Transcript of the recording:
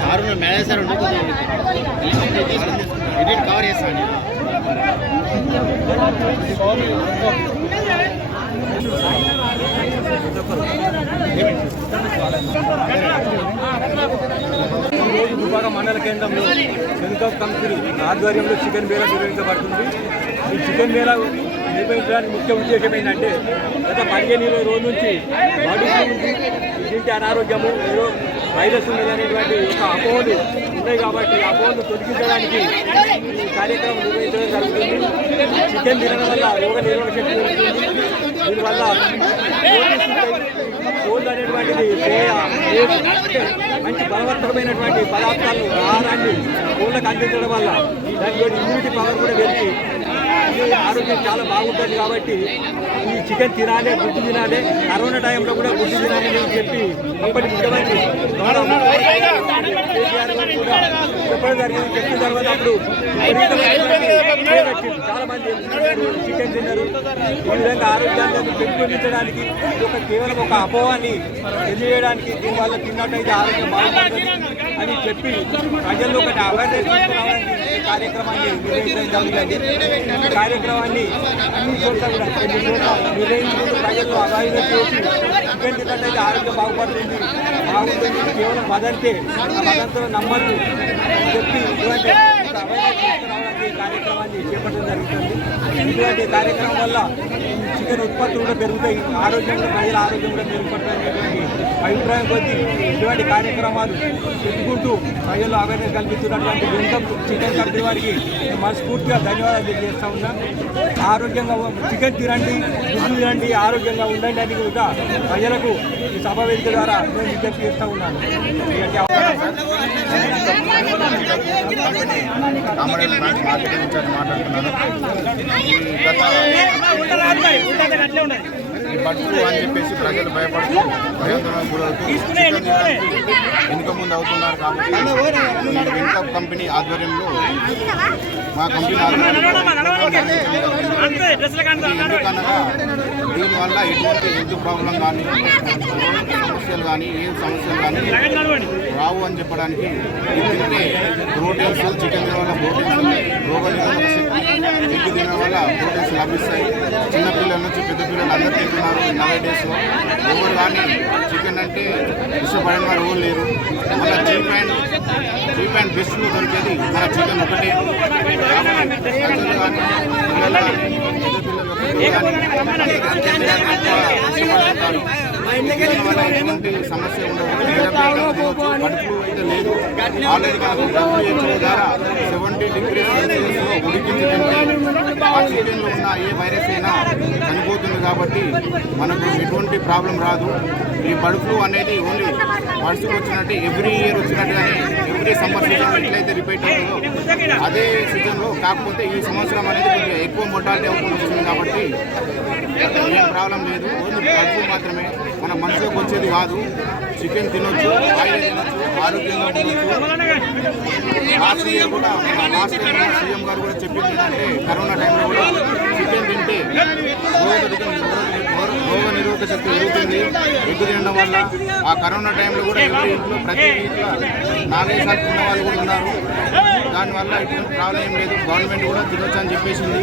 Sir manager sir edit cover చేస్తాను ఈరోజు దుబాక మండల కేంద్రంలో ఆఫ్ కంపెనీ ఆధ్వర్యంలో చికెన్ మేళా నిర్వహించబడుతుంది ఈ చికెన్ మేళా నిర్వహించడానికి ముఖ్య ఉద్దేశం ఏంటంటే గత పదిహేను ఇరవై రోజుల నుంచి బాడీ ఇంటి అనారోగ్యము వైరస్ ఉన్నది ఒక అపోహలు ఉన్నాయి కాబట్టి అపోహలు తొలగించడానికి ఈ కార్యక్రమం నిర్వహించడం జరుగుతుంది. చికెన్ తినడం వల్ల రోగ నిర్వహణ శక్తి పెరుగుతుంది దీనివల్ల కోళ్ళు అనేటువంటిది మంచి బలవంతమైనటువంటి పదార్థాలు ఆహారాన్ని కోళ్ళకు అందించడం వల్ల దానిలో ఇమ్యూనిటీ పవర్ కూడా పెరిగి ఆరోగ్యం చాలా బాగుంటుంది కాబట్టి ఈ చికెన్ తినాలి గుడ్డు తినాలి కరోనా టైంలో కూడా గుడ్డు తినాలి అని చెప్పి అప్పటి ముఖ్యమంత్రి చెప్పడం జరిగింది. చెప్పిన తర్వాత అప్పుడు చాలా మంది చికెన్ తిన్నారు. ఈ విధంగా ఆరోగ్యాన్ని పెంపొందించడానికి ఒక కేవలం ఒక అపోహాన్ని తెలియజేయడానికి దీనివల్ల తిన్నట్టయితే ఆరోగ్యం బాగుంటుంది. అని చెప్పి ప్రజల్లో ఒకటి అవేర్నెస్ తీసుకురావడానికి కార్యక్రమాన్ని నిర్వహించడం జరిగింది. కార్యక్రమాన్ని అన్ని చోట్ల కూడా కొన్ని చోట్ల నిర్వహించుకుంటూ ప్రజల్లో అవేర్నెస్ చేసి చికెన్ తిన్నట్టయితే ఆరోగ్యం బాగుపడుతుంది. బాగుంటుంది కేవలం వదంతే ఆ వదంతో నమ్మద్దు చెప్పి ఇటువంటి ఈ కార్యక్రమాన్ని చేపట్టడం జరుగుతుంది ఇటువంటి కార్యక్రమం వల్ల చికెన్ ఉత్పత్తులు కూడా పెరుగుతాయి ఆరోగ్యం ప్రజల ఆరోగ్యం కూడా మెరుగుపడుతుంది అభిప్రాయం కొద్దీ ఇటువంటి కార్యక్రమాలు పెట్టుకుంటూ ప్రజల్లో అవేర్నెస్ కల్పిస్తున్నటువంటి వెల్కమ్ చికెన్ కంపెనీ వారికి మనస్ఫూర్తిగా ధన్యవాదాలు తెలియజేస్తా ఉన్నా ఆరోగ్యంగా చికెన్ తినండి గుడ్డు తినండి ఆరోగ్యంగా ఉండండి అని కూడా ప్రజలకు ఈ సభ వేదిక ద్వారా నేను విజ్ఞప్తి చేస్తూ ఉన్నాను కామరేజ్ బ్రాంచ్ మార్కెటింగ్ ఇన్ఛార్జ్ మాట్లాడుతున్నాను ఈ ఫ్లూ అని చెప్పేసి ప్రజలు భయపడుతూ గురవుతూ వెనుక ముందు అవుతున్నారు కాబట్టి ఈ వెనుక కంపెనీ ఆధ్వర్యంలో మా కంపెనీ ఆధ్వర్యంలో ఎందుకనగా దీనివల్ల ఎటువంటి హెల్త్ ప్రాబ్లం కానీ సమస్యలు కానీ ఏం సమస్యలు కానీ రావు అని చెప్పడానికి ఇది తింటే ప్రోటీన్స్ చికెన్ తినడం వల్ల ప్రోటీన్స్ రోగ నిరోధక శక్తి ఎగ్ తినడం వల్ల ప్రోటీన్స్ లభిస్తాయి. చిన్నపిల్లల నుంచి పెద్ద పిల్లలు అందరూ తింటున్నారు. నలభై డేస్లో ఎవరు కానీ చికెన్ అంటే ఇష్టపడిన వారు ఎవరు లేరు. మళ్ళీ చీప్ అండ్ బెస్ట్లో దొరికేది మన చికెన్ ఒకటే సమస్య ఉండదు కడుపు అయితే లేదు ఆల్రెడీ ద్వారా సెవెంటీ డిగ్రీ సెల్సియస్లో ఉడికించి తింటే ఆ చికెన్లో ఉన్న ఏ వైరస్ అయినా చనిపోతుంది కాబట్టి మనకు ఎటువంటి ప్రాబ్లం రాదు. ఈ బర్డ్ ఫ్లూ అనేది ఓన్లీ బర్డ్స్కి వచ్చినట్టు ఎవ్రీ ఇయర్ వచ్చినట్టుగానే ఎవ్రీ సమ్మర్ సీజన్ ఎట్లయితే రిపీట్ అవుతుందో అదే సీజన్లో కాకపోతే ఈ సంవత్సరం అనేది కొంచెం ఎక్కువ మొటాలిటీ అవ్వకుండా వస్తుంది కాబట్టి ఏం ప్రాబ్లం లేదు. ఓన్లీ బర్డ్ ఫ్లూ మాత్రమే. మన మనసులోకి వచ్చేది కాదు. చికెన్ తినొచ్చు ఆయిల్ తినొచ్చు ఆరోగ్యంగా ఉండొచ్చు. లాస్ట్ ఇయర్ కూడా మన సీఎం గారు కూడా చెప్పింది ఏంటంటే కరోనా టైంలో కూడా చికెన్ తింటే రోగ నిరోధక శక్తి పెరుగుతుంది. ఎగ్గు తినడం వల్ల ఆ కరోనా టైంలో కూడా ఎవరి ఇంట్లో ప్రతి ఇంట్లో నాలుగైదు సార్లు తిన్న వాళ్ళు కూడా ఉన్నారు. దానివల్ల ఎటువంటి ప్రాబ్లం ఏం లేదు గవర్నమెంట్ కూడా తినొచ్చు అని చెప్పేసింది.